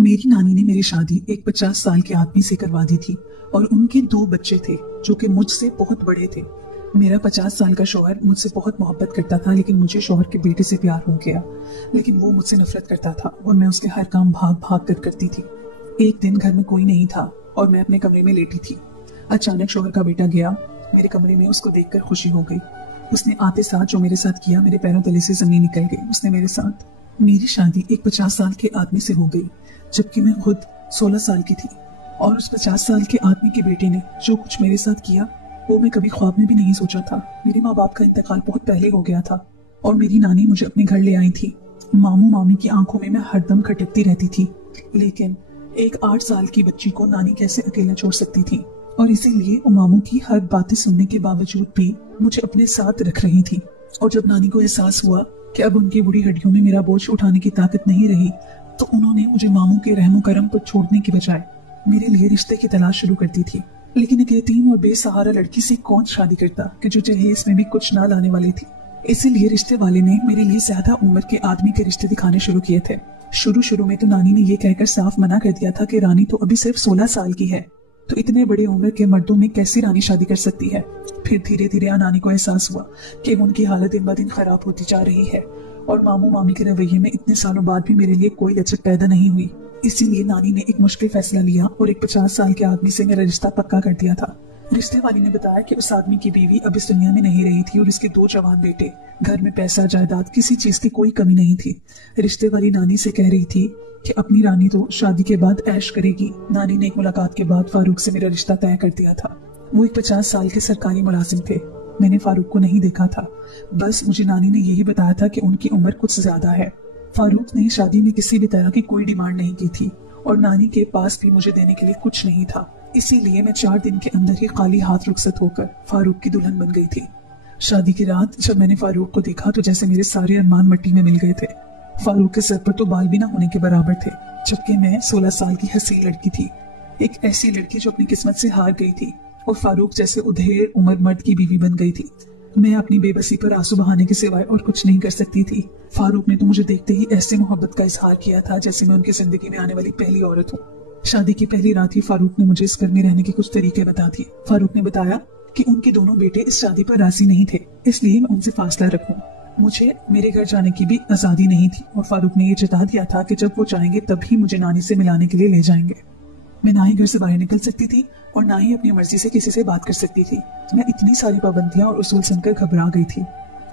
मेरी नानी ने मेरी शादी एक 50 साल के आदमी से करवा दी थी और उनके 2 बच्चे थे जो कि मुझसे बहुत बड़े थे। मेरा 50 साल का शौहर मुझसे बहुत मोहब्बत करता था, लेकिन मुझे शौहर के बेटे से प्यार हो गया। लेकिन वो मुझसे नफरत करता था और मैं उसके हर काम भाग भाग कर करती थी। एक दिन घर में कोई नहीं था और मैं अपने कमरे में लेटी थी। अचानक शौहर का बेटा गया मेरे कमरे में। उसको देखकर खुशी हो गई। उसने आते साथ जो मेरे साथ किया, मेरे पैरों तले से जमीन निकल गई। उसने मेरे साथ मेरी शादी एक 50 साल के आदमी से हो गई, जबकि मैं खुद 16 साल की थी। और उस 50 साल के आदमी के बेटे ने जो कुछ मेरे साथ किया वो मैं कभी ख्वाब में भी नहीं सोचा था। मेरे माँ बाप का इंतकाल बहुत पहले हो गया था और मेरी नानी मुझे अपने घर ले आई थी। मामू मामी की आंखों में मैं हरदम खटकती रहती थी, लेकिन एक 8 साल की बच्ची को नानी कैसे अकेला छोड़ सकती थी। और इसीलिए वो मामू की हर बातें सुनने के बावजूद भी मुझे अपने साथ रख रही थी। और जब नानी को एहसास हुआ कि अब उनकी बूढ़ी हड्डियों में मेरा बोझ उठाने की ताकत नहीं रही, तो उन्होंने मुझे मामू के रहमो करम पर छोड़ने की बजाय मेरे लिए रिश्ते की तलाश शुरू कर दी थी। लेकिन एक यतीम और बेसहारा लड़की से कौन शादी करता कि जो जहेज में भी कुछ ना लाने वाली थी। इसीलिए रिश्ते वाले ने मेरे लिए ज्यादा उम्र के आदमी के रिश्ते दिखाने शुरू किए थे। शुरू में तो नानी ने ये कहकर साफ मना कर दिया था कि रानी तो अभी सिर्फ 16 साल की है, तो इतने बड़े उम्र के मर्दों में कैसी रानी शादी कर सकती है। फिर धीरे धीरे नानी को एहसास हुआ कि उनकी हालत दिन ब दिन खराब होती जा रही है और मामू मामी के रवैये में इतने सालों बाद भी मेरे लिए कोई लचक पैदा नहीं हुई। इसीलिए नानी ने एक मुश्किल फैसला लिया और एक 50 साल के आदमी से मेरा रिश्ता पक्का कर दिया था। रिश्ते वाली ने बताया कि उस आदमी की बीवी अब इस दुनिया में नहीं रही थी और इसके 2 जवान बेटे। घर में पैसा जायदाद किसी चीज की कोई कमी नहीं थी। रिश्ते वाली नानी से कह रही थी कि अपनी रानी तो शादी के बाद ऐश करेगी। नानी ने एक मुलाकात के बाद फारूक से मेरा रिश्ता तय कर दिया था। वो एक 50 साल के सरकारी मुलाजिम थे। मैंने फारूक को नहीं देखा था, बस मुझे नानी ने यही बताया था कि उनकी उम्र कुछ ज्यादा है। फारूक ने शादी में किसी भी तरह की कोई डिमांड नहीं की थी और नानी के पास भी मुझे देने के लिए कुछ नहीं था। इसीलिए मैं 4 दिन के अंदर ही खाली हाथ रुखसत होकर फारूक की दुल्हन बन गई थी। शादी की रात जब मैंने फारूक को देखा तो जैसे मेरे सारे अरमान मिट्टी में मिल गए थे। फारूक के सर पर तो बाल भी ना होने के बराबर थे, जबकि मैं 16 साल की हसीन लड़की थी, एक ऐसी लड़की जो अपनी किस्मत से हार गई थी और फारूक जैसे उधेड़ उम्र मर्द की बीवी बन गई थी। मैं अपनी बेबसी पर आंसू बहाने के सिवाय और कुछ नहीं कर सकती थी। फारूक ने तो मुझे देखते ही ऐसे मोहब्बत का इजहार किया था जैसे मैं उनकी जिंदगी में आने वाली पहली औरत हूँ। शादी की पहली रात ही फारूक ने मुझे इस घर में रहने के कुछ तरीके बता दिए। फारूक ने बताया कि उनके दोनों बेटे इस शादी पर राजी नहीं थे, इसलिए मैं उनसे फासला रखूं। मुझे मेरे घर जाने की भी आजादी नहीं थी और फारूक ने ये जता दिया था कि जब वो चाहेंगे तभी मुझे नानी से मिलाने के लिए ले जाएंगे। मैं ना ही घर से बाहर निकल सकती थी और ना ही अपनी मर्जी से किसी से बात कर सकती थी। मैं इतनी सारी पाबंदियां और उसूल सुनकर घबरा गई थी।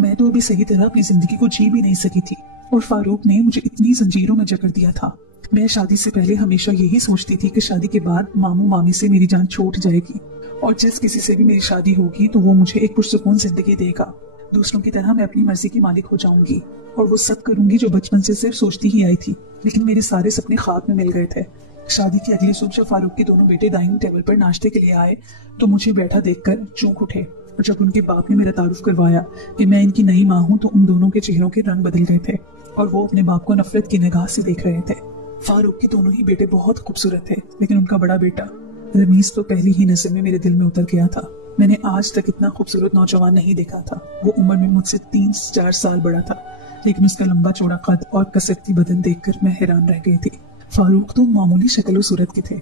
मैं तो अभी सही तरह अपनी जिंदगी को जी भी नहीं सकी थी और फारूक ने मुझे इतनी जंजीरों में जकड़ दिया था। मैं शादी से पहले हमेशा यही सोचती थी कि शादी के बाद मामू मामी से मेरी जान छूट जाएगी और जिस किसी से भी मेरी शादी होगी तो वो मुझे एक पुरसुकून जिंदगी देगा। दूसरों की तरह मैं अपनी मर्जी की मालिक हो जाऊंगी और वो सब करूंगी जो बचपन से सिर्फ सोचती ही आई थी। लेकिन मेरे सारे सपने ख्वाब में मिल गए थे। शादी की अगली सुबह जब फारूक के दोनों बेटे डाइनिंग टेबल पर नाश्ते के लिए आए तो मुझे बैठा देखकर चौंक उठे और जब उनके बाप ने मेरा तारुफ करवाया कि मैं इनकी नई माँ हूँ तो उन दोनों के चेहरों के रंग बदल गए थे और वो अपने बाप को नफरत की निगाह से देख रहे थे। फारूक के दोनों ही बेटे बहुत खूबसूरत थे, लेकिन उनका बड़ा बेटा रमीज तो पहली ही नजर में मेरे दिल में उतर गया था। मैंने आज तक इतना खूबसूरत नौजवान नहीं देखा था। वो उम्र में मुझसे 3-4 साल बड़ा था, लेकिन उसका लंबा चौड़ा कद और कसरती बदन देखकर मैं हैरान रह गई थी। फारूक तो मामूली शक्ल और सूरत के थे,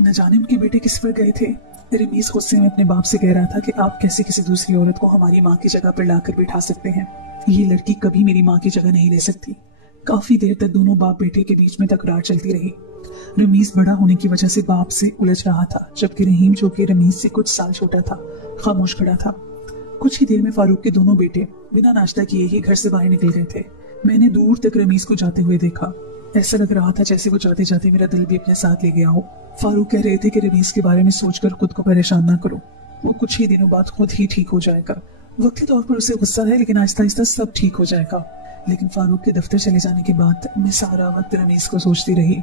न जाने उनके बेटे किस पर गए थे। रमीज गुस्से में अपने बाप से कह रहा था कि आप कैसे किसी दूसरी औरत को हमारी माँ की जगह पर लाकर बिठा सकते हैं। ये लड़की कभी मेरी माँ की जगह नहीं ले सकती। काफी देर तक दोनों बाप बेटे के बीच में तकरार चलती रही। रमीज बड़ा होने की वजह से बाप से उलझ रहा था, जबकि रहीम जो कि रमीज से कुछ साल छोटा था खामोश खड़ा था। कुछ ही देर में फारूक के दोनों बेटे बिना नाश्ता किए ही घर से बाहर निकल गए थे। मैंने दूर तक रमीज को जाते हुए देखा। ऐसा लग रहा था जैसे वो जाते जाते मेरा दिल भी अपने साथ ले गया हो। फारूक कह रहे थे कि रमीज के बारे में सोचकर खुद को परेशान ना करो, वो कुछ ही दिनों बाद खुद ही ठीक हो जाएगा। वक्ती तौर पर उसे गुस्सा है, लेकिन आहिस्ता आहिस्ता सब ठीक हो जाएगा। लेकिन फारूक के दफ्तर चले जाने के बाद मैं सारा वक्त रमीज को सोचती रही।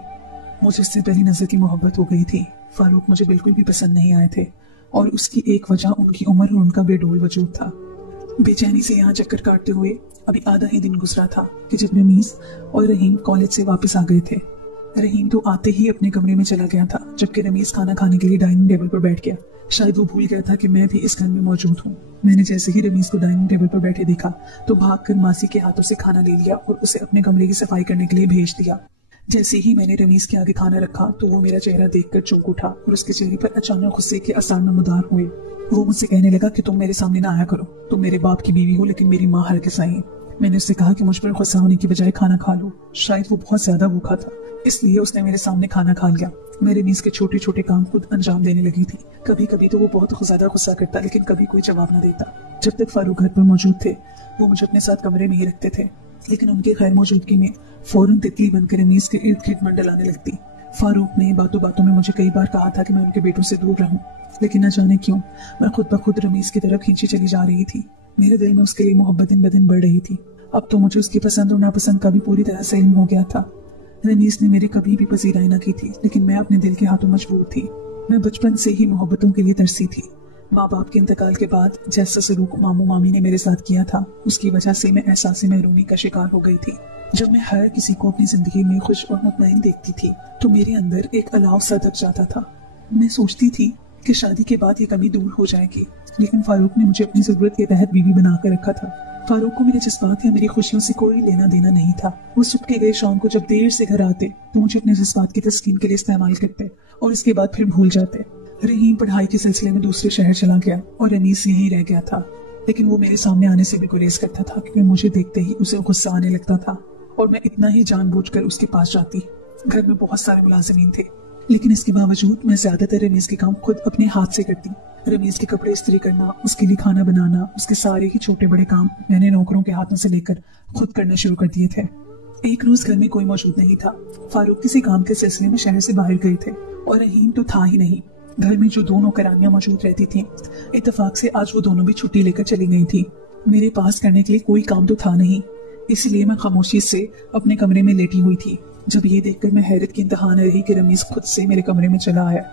मुझे उससे पहली नजर की मोहब्बत हो गई थी। फारूक मुझे बिल्कुल भी पसंद नहीं आए थे और उसकी एक वजह उनकी उम्र और उनका बेडोल वजूद था। बेचैनी से यहाँ चक्कर काटते हुए अभी आधा ही दिन गुजरा था कि जब रमीज और रहीम कॉलेज से वापस आ गए थे। रहीम तो आते ही अपने कमरे में चला गया था, जबकि रमीज खाना खाने के लिए डाइनिंग टेबल पर बैठ गया। शायद वो भूल गया था कि मैं भी इस घर में मौजूद हूँ। मैंने जैसे ही रमीज को डाइनिंग टेबल पर बैठे देखा तो भागकर मासी के हाथों से खाना ले लिया और उसे अपने कमरे की सफाई करने के लिए भेज दिया। जैसे ही मैंने रमीज के आगे खाना रखा तो वो मेरा चेहरा देखकर चौंक उठा और उसके चेहरे पर अचानक गुस्से के आसार नमूदार हुए। वो मुझसे कहने लगा कि तुम मेरे सामने ना आया करो, तुम मेरे बाप की बीवी हो लेकिन मेरी माँ हरगिज़ आई है। मैंने उससे कहा कि मुझ पर गुस्सा होने की बजाय खाना खा लो। शायद वो बहुत ज्यादा भूखा था, इसलिए उसने मेरे सामने खाना खा लिया। मैं रमीज के छोटे छोटे काम खुद अंजाम देने लगी थी। कभी कभी तो वो बहुत ज्यादा गुस्सा करता लेकिन कभी कोई जवाब न देता। जब तक फारूक घर पर मौजूद थे वो मुझे अपने साथ कमरे में ही रखते थे, लेकिन उनके गैर मौजूदगी में फौरन तितली बनकर रमीज के इर्द गिर्द मंडलाने लगती। फारूक ने बातों बातों में मुझे कई बार कहा था कि मैं उनके बेटों से दूर रहूं, लेकिन न जाने क्यों मैं खुद ब खुद रमीज की तरफ खींची चली जा रही थी। मेरे दिल में उसके लिए मोहब्बत दिन ब दिन बढ़ रही थी। अब तो मुझे उसकी पसंद और नापसंद का भी पूरी तरह से इल्म हो गया था। रमीज ने मेरी कभी भी पजीराई न की थी, लेकिन मैं अपने दिल के हाथों मजबूर थी। मैं बचपन से ही मोहब्बतों के लिए तरसी थी। माँ बाप के इंतकाल के बाद जैसा सलूक मामू मामी ने मेरे साथ किया था उसकी वजह से मैं एहसास महरूमी का शिकार हो गई थी। जब मैं हर किसी को अपनी जिंदगी में खुश और मुतमईन देखती थी तो मेरे अंदर एक अलाव सा दब जाता था। मैं सोचती थी कि शादी के बाद ये कमी दूर हो जाएगी, लेकिन फारूक ने मुझे अपनी जरूरत के तहत बीवी बनाकर रखा था। फारूक को मेरे जज्बात या मेरी खुशियों से कोई लेना देना नहीं था। वो सुबह के गए शाम को जब देर से घर आते तो मुझे अपने जज्बात की तस्कीन के लिए इस्तेमाल करते और इसके बाद फिर भूल जाते। रहीम पढ़ाई के सिलसिले में दूसरे शहर चला गया और रमीज यहीं रह गया था, लेकिन वो मेरे सामने आने से भी गुरेज करता था क्योंकि मुझे देखते ही उसे गुस्सा आने लगता था और मैं इतना ही जानबूझकर उसके पास जाती। घर में बहुत सारे मुलाजिमीन थे, लेकिन इसके बावजूद मैं ज्यादातर रमीज के काम खुद अपने हाथ से करती। रमीज के कपड़े इस्त्री करना, उसके लिए खाना बनाना, उसके सारे ही छोटे बड़े काम मैंने नौकरों के हाथों से लेकर खुद करना शुरू कर दिए थे। एक रोज घर में कोई मौजूद नहीं था। फारूक किसी काम के सिलसिले में शहर से बाहर गए थे और रहीम तो था ही नहीं। घर में जो दो नौकरानियां मौजूद रहती थीं, इत्तेफाक से आज वो दोनों भी छुट्टी लेकर चली गई थी। मेरे पास करने के लिए कोई काम तो था नहीं, इसलिए मैं खामोशी से अपने कमरे में लेटी हुई थी। जब ये देखकर मैं हैरत की इंतहा न रही कि रमीज खुद से मेरे कमरे में चला आया।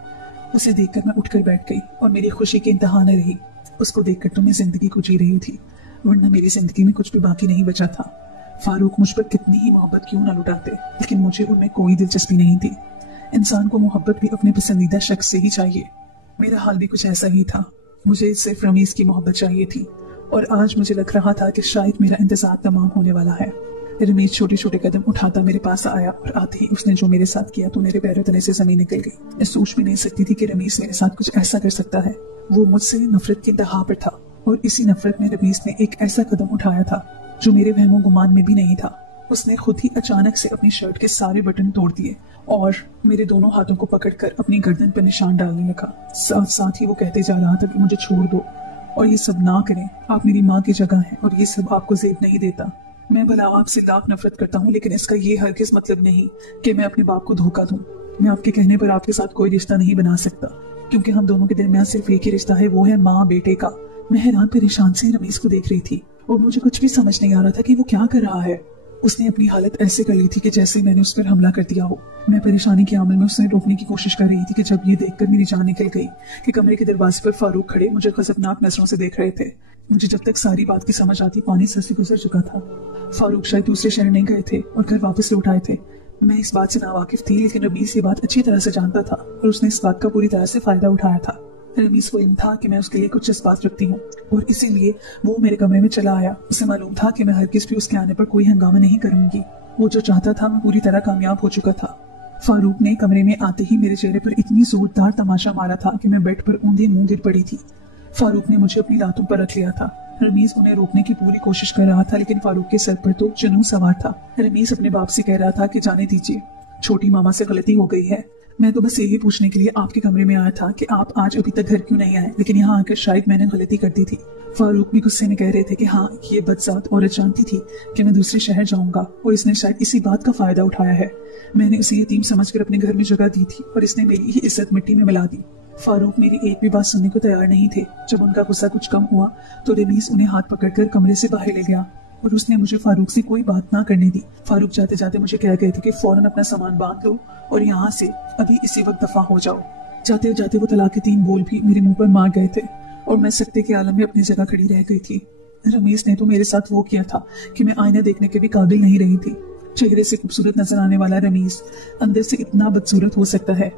उसे देखकर मैं उठकर बैठ गई और मेरी खुशी की इंतहा न रही। उसको देखकर तो मैं जिंदगी को जी रही थी, वरना मेरी जिंदगी में कुछ भी बाकी नहीं बचा था। फारूक मुझ पर कितनी ही मोहब्बत क्यों न लुटाते, लेकिन मुझे उनमें कोई दिलचस्पी नहीं थी। इंसान को मोहब्बत भी अपने पसंदीदा शख्स से ही चाहिए। मेरा हाल भी कुछ ऐसा ही था। मुझे सिर्फ रमीज की मोहब्बत चाहिए थी और आज मुझे लग रहा था कि शायद मेरा इंतजार तमाम होने वाला है। रमीज छोटे छोटे कदम उठाता मेरे पास आया और आते ही उसने जो मेरे साथ किया तो मेरे पैरों तले से जमीन निकल गई। मैं सोच भी नहीं सकती थी कि रमीज मेरे साथ कुछ ऐसा कर सकता है। वो मुझसे नफरत की इंतहा पर था और इसी नफरत में रमीज ने एक ऐसा कदम उठाया था जो मेरे वहमो गुमान में भी नहीं था। उसने खुद ही अचानक से अपनी शर्ट के सारे बटन तोड़ दिए और मेरे दोनों हाथों को पकड़कर अपनी गर्दन पर निशान डालने लगा। साथ साथ ही वो कहते जा रहा था कि मुझे छोड़ दो और ये सब ना करें, आप मेरी माँ की जगह हैं और ये सब आपको जेब नहीं देता। मैं भला आपसे लाख नफरत करता हूँ, लेकिन इसका ये हरगिज मतलब नहीं कि मैं अपने बाप को धोखा दूं। मैं आपके कहने पर आपके साथ कोई रिश्ता नहीं बना सकता, क्योंकि हम दोनों के दरमियान सिर्फ एक ही रिश्ता है, वो है माँ बेटे का। मैं हैरान परेशान से रमीज को देख रही थी और मुझे कुछ भी समझ नहीं आ रहा था कि वो क्या कर रहा है। उसने अपनी हालत ऐसे कर ली थी कि जैसे मैंने उस पर हमला कर दिया हो। मैं परेशानी के अमल में उसे रोकने की कोशिश कर रही थी कि जब ये देखकर मेरी जान निकल गई कि कमरे के दरवाजे पर फारूक खड़े मुझे खौफनाक नजरों से देख रहे थे। मुझे जब तक सारी बात की समझ आती पानी सर से गुजर चुका था। फारूक शायद दूसरे शहर नहीं गए थे और घर वापस लौट आए थे। मैं इस बात से नावाकिफ थी, लेकिन रमीज ये बात अच्छी तरह से जानता था और उसने इस बात का पूरी तरह से फायदा उठाया था। रमीज को इल्म था कि मैं उसके लिए कुछ जज्बात रखती हूँ और इसीलिए वो मेरे कमरे में चला आया। उसे मालूम था कि मैं हरगिज़ भी उसके आने पर कोई हंगामा नहीं करूंगी। वो जो चाहता था मैं पूरी तरह कामयाब हो चुका था। फारूक ने कमरे में आते ही मेरे चेहरे पर इतनी जोरदार तमाशा मारा था कि मैं बेड पर ऊंधे मुंह गिर पड़ी थी। फारूक ने मुझे अपनी लातों पर रख लिया था। रमीज उन्हें रोकने की पूरी कोशिश कर रहा था, लेकिन फारूक के सर पर तो जुनून सवार था। रमीज अपने बाप से कह रहा था कि जाने दीजिए, छोटी मामा से गलती हो गई है। मैं तो बस यही पूछने के लिए आपके कमरे में आया था कि आप आज अभी तक घर क्यों नहीं आए, लेकिन यहाँ आकर शायद मैंने गलती कर दी थी। फारूक भी गुस्से में कह रहे थे कि हाँ, ये बदजात औरत जानती थी कि मैं दूसरे शहर जाऊंगा और इसने शायद इसी बात का फायदा उठाया है। मैंने उसे यतीम समझकर अपने घर में जगह दी थी और इसने मेरी ही इज्जत मिट्टी में मिला दी। फारूक मेरी एक भी बात सुनने को तैयार नहीं थे। जब उनका गुस्सा कुछ कम हुआ तो रमीज उन्हें हाथ पकड़कर कमरे से बाहर ले गया और उसने मुझे फारूक से कोई बात ना करने दी। फारूक जाते जाते मुझे कह गए थे कि फौरन अपना सामान बांध लो और यहाँ से अभी इसी वक्त दफा हो जाओ। जाते जाते वो तलाक के 3 बोल भी मेरे मुंह पर मार गए थे और मैं सकते के आलम में अपनी जगह खड़ी रह गई थी। रमीज ने तो मेरे साथ वो किया था कि मैं आईना देखने के भी काबिल नहीं रही थी। चेहरे से खूबसूरत नजर आने वाला रमीज अंदर से इतना बदसूरत हो सकता है,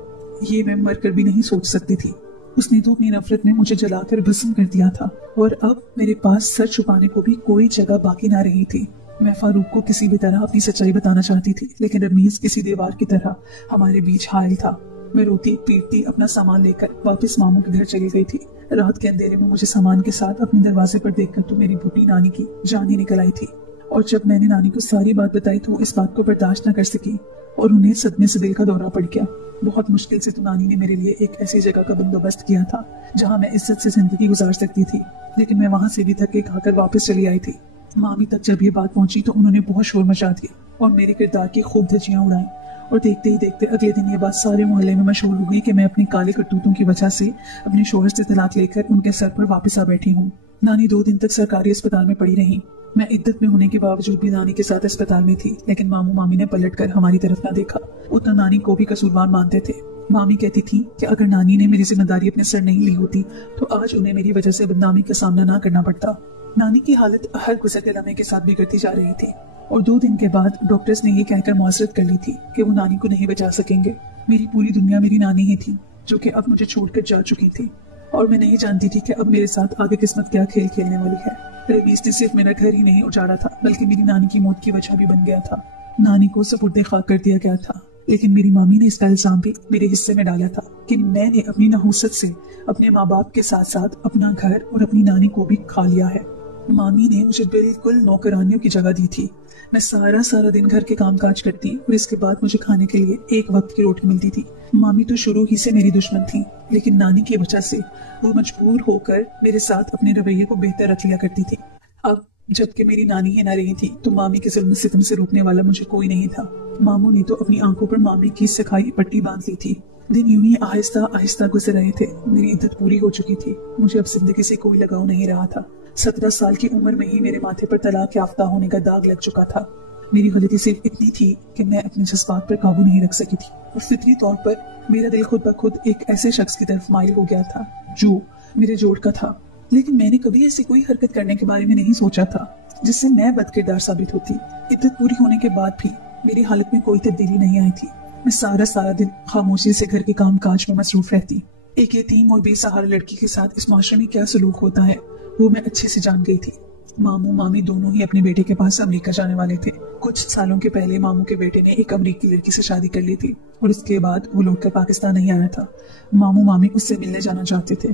ये मैं मर कर भी नहीं सोच सकती थी। उसने तो अपनी नफरत में मुझे जलाकर भस्म कर दिया था और अब मेरे पास सर छुपाने को भी कोई जगह बाकी ना रही थी। मैं फारूक को किसी भी तरह अपनी सच्चाई बताना चाहती थी, लेकिन रमीज किसी दीवार की तरह हमारे बीच हायल था। मैं रोती पीटती अपना सामान लेकर वापस मामू के घर चली गई थी। रात के अंधेरे में मुझे सामान के साथ अपने दरवाजे पर देखकर तो मेरी बूढ़ी नानी की जान ही निकल आई थी। और जब मैंने नानी को सारी बात बताई तो वो इस बात को बर्दाश्त न कर सकी और उन्हें सदमे से दिल का दौरा पड़ गया। बहुत मुश्किल से तो नानी ने मेरे लिए एक ऐसी जगह का बंदोबस्त किया था जहाँ मैं इज्जत से जिंदगी गुजार सकती थी, लेकिन मैं वहाँ से भी थके खाकर वापस चली आई थी। मामी तक जब ये बात पहुंची तो उन्होंने बहुत शोर मचा दिया और मेरे किरदार की खूब धज्जियां उड़ाई। और देखते ही देखते अगले दिन ये बात सारे मोहल्ले में मशहूर हो गई कि मैं अपने काले करतूतों की वजह से अपने शोहर से तलाक लेकर उनके सर पर वापस आ बैठी हूँ। नानी 2 दिन तक सरकारी अस्पताल में पड़ी रही। मैं इद्दत में होने के बावजूद भी नानी के साथ अस्पताल में थी, लेकिन मामू मामी ने पलटकर हमारी तरफ न देखा। उतना नानी को भी कसूरवार मानते थे। मामी कहती थी कि अगर नानी ने मेरी जिम्मेदारी अपने सर नहीं ली होती तो आज उन्हें मेरी वजह से बदनामी का सामना न करना पड़ता। नानी की हालत हर गुजरते लम्हे के साथ बिगड़ती जा रही थी और 2 दिन के बाद डॉक्टर्स ने ये कहकर मुआसरत कर ली थी कि वो नानी को नहीं बचा सकेंगे। मेरी पूरी दुनिया मेरी नानी ही थी, जो कि अब मुझे छोड़कर जा चुकी थी और मैं नहीं जानती थी कि अब मेरे साथ आगे किस्मत क्या खेल खेलने वाली है। रमीज ने सिर्फ मेरा घर ही नहीं उजाड़ा था, बल्कि मेरी नानी की मौत की वजह भी बन गया था। नानी को सुपुर्दे खाक कर दिया गया था, लेकिन मेरी मामी ने इसका इल्जाम भी मेरे हिस्से में डाला था कि मैंने अपनी नहुसत से अपने माँ बाप के साथ साथ अपना घर और अपनी नानी को भी खा लिया है। मामी ने मुझे बिल्कुल नौकरानियों की जगह दी थी। मैं सारा दिन घर के काम काज करती और इसके बाद मुझे खाने के लिए एक वक्त की रोटी मिलती थी। मामी तो शुरू ही से मेरी दुश्मन थी, लेकिन नानी की वजह से वो मजबूर होकर मेरे साथ अपने रवैये को बेहतर रख लिया करती थी। अब जबकि मेरी नानी ही न रही थी तो मामी के जुल्म सितम से रोकने वाला मुझे कोई नहीं था। मामू ने तो अपनी आंखों पर मामी की सिखाई पट्टी बांध ली थी। दिन यूं ही आहिस्ता आहिस्ता गुजर रहे थे। मेरी इद्दत पूरी हो चुकी थी। मुझे अब जिंदगी से कोई लगाव नहीं रहा था। 17 साल की उम्र में ही मेरे माथे पर तलाक याफ्ता होने का दाग लग चुका था। मेरी गलती सिर्फ इतनी थी कि मैं अपने जज्बात पर काबू नहीं रख सकी थी और फितरी तौर पर मेरा दिल खुद ब खुद एक ऐसे शख्स की तरफ माइल हो गया था जो मेरे जोड़ का था। लेकिन मैंने कभी ऐसी कोई हरकत करने के बारे में नहीं सोचा था जिससे मैं बदकिरदार साबित होती। इद्दत पूरी होने के बाद भी मेरी हालत में कोई तब्दीली नहीं आई थी। मैं सारा दिन खामोशी से घर के काम काज में मसरूफ रहती। एक यतीम और बेसहारा लड़की के साथ इस माशरे में क्या सलूक होता है वो मैं अच्छे से जान गई थी। मामू मामी दोनों ही अपने बेटे के पास अमेरिका जाने वाले थे। कुछ सालों के पहले मामू के बेटे ने एक अमेरिकी लड़की से शादी कर ली थी और इसके बाद वो लौटकर पाकिस्तान नहीं आया था। मामू मामी उससे मिलने जाना चाहते थे,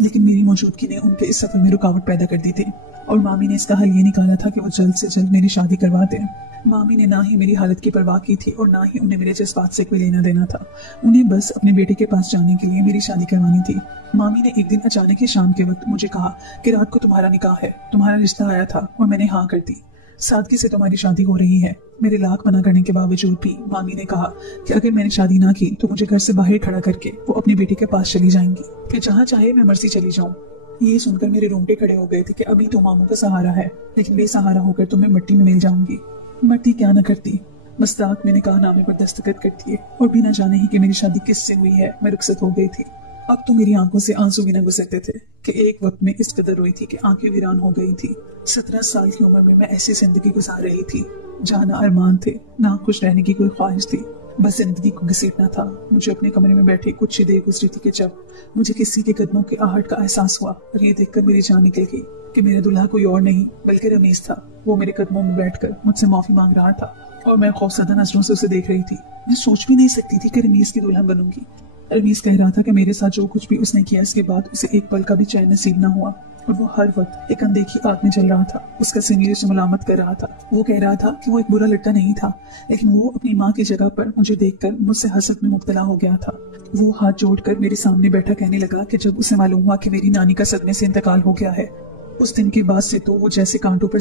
लेकिन मेरी मौजूदगी ने उनके इस सफर में रुकावट पैदा कर दी थी और मामी ने इसका हल ये निकाला था कि वो जल्द से जल्द मेरी शादी करवा दें। मामी ने ना ही मेरी हालत की परवाह की थी और ना ही उन्हें मेरे जज्बात से कोई लेना देना था। उन्हें बस अपने बेटे के पास जाने के लिए मेरी शादी करवानी थी। मामी ने एक दिन अचानक ही शाम के वक्त मुझे कहा कि रात को तुम्हारा निकाह है, तुम्हारा रिश्ता आया था और मैंने हाँ कर दी। सादगी से तुम्हारी शादी हो रही है। मेरे लाख मना करने के बावजूद भी मामी ने कहा कि अगर मैंने शादी ना की तो मुझे घर से बाहर खड़ा करके वो अपने बेटे के पास चली जाएंगी, फिर जहाँ चाहे मैं मर्जी चली जाऊँ। ये सुनकर मेरे रोंगटे खड़े हो गए थे कि अभी तो मामू का सहारा है, लेकिन बेसहारा होकर तो मैं मिट्टी में मिल जाऊंगी। मरती क्या न करती, मस्ताक मैंने निकाहनामे पर दस्तखत कर दिए और बिना जाने ही कि मेरी शादी किससे हुई है मैं रुखसत हो गई थी। अब तो मेरी आंखों से आंसू भी न गुजरते थे कि एक वक्त में इस कदर रोई थी कि आंखें वीरान हो गई थी। 17 साल की उम्र में मैं ऐसी जिंदगी गुजार रही थी जहाँ ना अरमान थे ना खुश रहने की कोई ख्वाहिश थी, बस जिंदगी को घसीटना था। मुझे अपने कमरे में बैठे कुछ ही देर गुजरी थी कि जब मुझे किसी के कदमों के आहट का एहसास हुआ और ये देखकर मेरी जान निकल गई कि मेरा दूल्हा कोई और नहीं बल्कि रमीज था। वो मेरे कदमों में बैठकर मुझसे माफी मांग रहा था और मैं खौफजदा नजरों से उसे देख रही थी। मैं सोच भी नहीं सकती थी कि रमीज की दुल्हन बनूंगी। रमीज कह रहा था कि मेरे साथ जो कुछ भी उसने किया इसके बाद उसे एक पल का भी चैन नसीब न हुआ और वो हर वक्त एक अनदेखी आग में जल रहा था। उसका सीनियर उसे मुलामत कर रहा था। वो कह रहा था कि वो एक बुरा लड़का नहीं था, लेकिन वो अपनी माँ की जगह पर मुझे देखकर मुझसे हसद में मुब्तला हो गया था। वो हाथ जोड़कर मेरे सामने बैठा कहने लगा कि जब उसे मालूम हुआ कि मेरी नानी का सदमे से इंतकाल हो गया है, उस दिन के बाद से तो वो जैसे कांटों पर